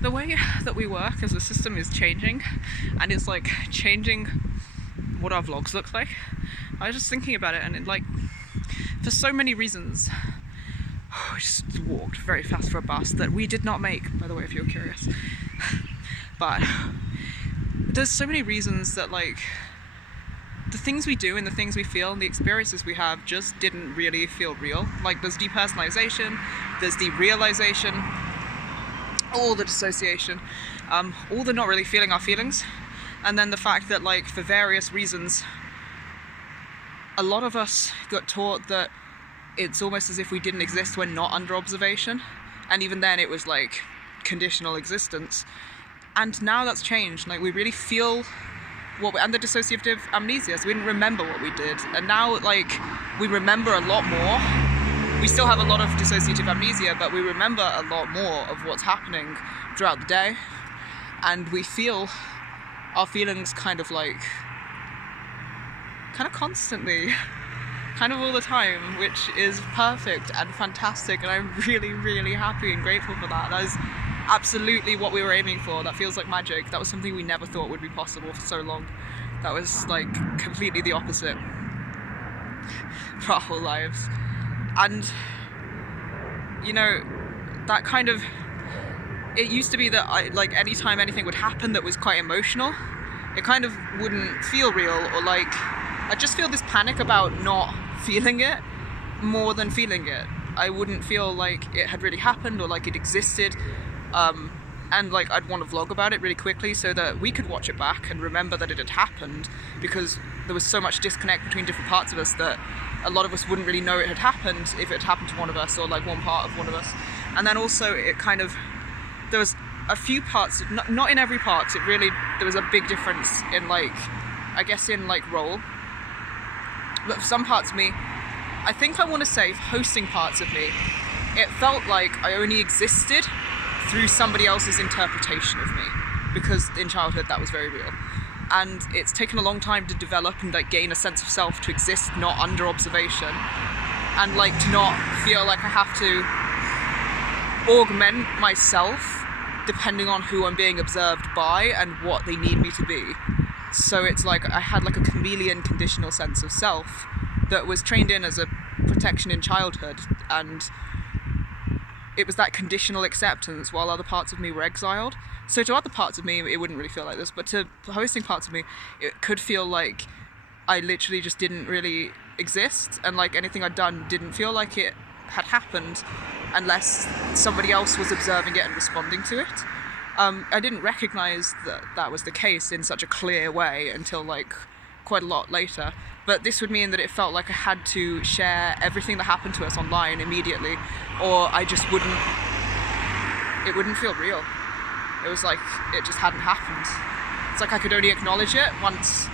the way that we work as a system is changing, and it's like changing what our vlogs look like. I was just thinking about it, and it, like, for so many reasons, we just walked very fast for a bus that we did not make, by the way, if you're curious. But there's so many reasons that, like, the things we do and the things we feel and the experiences we have just didn't really feel real. Like, there's depersonalization, there's derealization, all the dissociation, all the not really feeling our feelings, and then the fact that, like, for various reasons, a lot of us got taught that it's almost as if we didn't exist when not under observation, and even then it was like conditional existence. And now that's changed. Like, we really feel and the dissociative amnesia, so we didn't remember what we did, and now, like, we remember a lot more. We still have a lot of dissociative amnesia, but we remember a lot more of what's happening throughout the day, and we feel our feelings kind of constantly, kind of all the time, which is perfect and fantastic, and I'm really, really happy and grateful for that. That is absolutely what we were aiming for. That feels like magic. That was something we never thought would be possible for so long. That was, like, completely the opposite for our whole lives. And, you know, that kind of, it used to be that like, anytime anything would happen that was quite emotional, it kind of wouldn't feel real, or like, I just feel this panic about not feeling it more than feeling it. I wouldn't feel like it had really happened or like it existed, and like, I'd want to vlog about it really quickly so that we could watch it back and remember that it had happened, because there was so much disconnect between different parts of us that a lot of us wouldn't really know it had happened if it happened to one of us, or like one part of one of us. And then also it kind of, there was a few parts, not in every part, there was a big difference in, like, I guess in, like, role. But for some parts of me, I think I want to say hosting parts of me, it felt like I only existed through somebody else's interpretation of me, because in childhood that was very real. And it's taken a long time to develop and, like, gain a sense of self to exist not under observation, and, like, to not feel like I have to augment myself depending on who I'm being observed by and what they need me to be. So it's like I had, like, a chameleon conditional sense of self that was trained in as a protection in childhood, and it was that conditional acceptance while other parts of me were exiled. So to other parts of me, it wouldn't really feel like this, but to hosting parts of me, it could feel like I literally just didn't really exist, and, like, anything I'd done didn't feel like it had happened unless somebody else was observing it and responding to it. I didn't recognize that that was the case in such a clear way until, like, quite a lot later. But this would mean that it felt like I had to share everything that happened to us online immediately, or I just it wouldn't feel real. It was like it just hadn't happened. It's like I could only acknowledge it once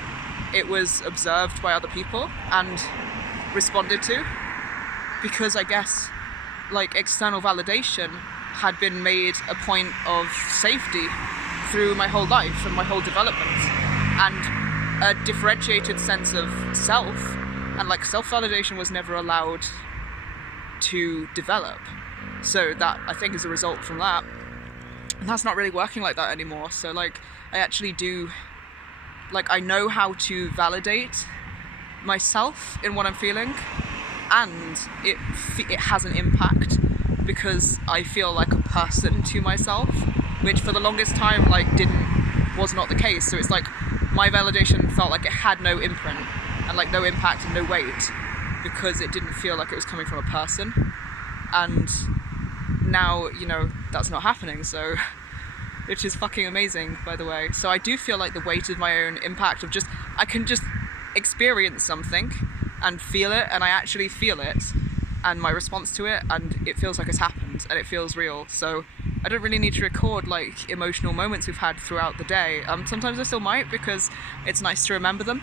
it was observed by other people and responded to, because I guess, like, external validation had been made a point of safety through my whole life and my whole development, and a differentiated sense of self and, like, self-validation was never allowed to develop. So that, I think, is a result from that, and that's not really working like that anymore. So, like, I actually do, like, I know how to validate myself in what I'm feeling, and it has an impact because I feel like a person to myself, which for the longest time, like, was not the case. So it's like my validation felt like it had no imprint and, like, no impact and no weight because it didn't feel like it was coming from a person. And now, you know, that's not happening, so, which is fucking amazing, by the way. So I do feel like the weight of my own impact of just, I can just experience something and feel it, and I actually feel it and my response to it, and it feels like it's happened and it feels real. So I don't really need to record, like, emotional moments we've had throughout the day. Sometimes I still might, because it's nice to remember them,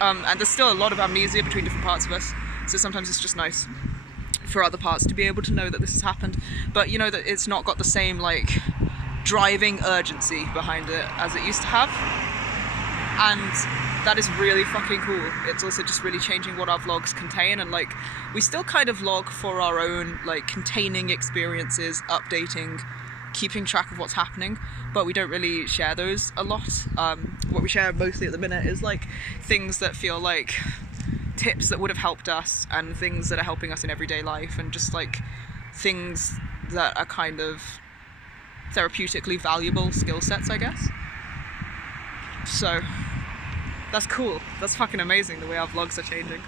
and there's still a lot of amnesia between different parts of us, so sometimes it's just nice for other parts to be able to know that this has happened, but, you know, that it's not got the same, like, driving urgency behind it as it used to have, and that is really fucking cool. It's also just really changing what our vlogs contain, and, like, we still kind of vlog for our own, like, containing experiences, updating keeping track of what's happening, but we don't really share those a lot. What we share mostly at the minute is like things that feel like tips that would have helped us, and things that are helping us in everyday life, and just like things that are kind of therapeutically valuable skill sets, I guess. So that's cool. That's fucking amazing the way our vlogs are changing.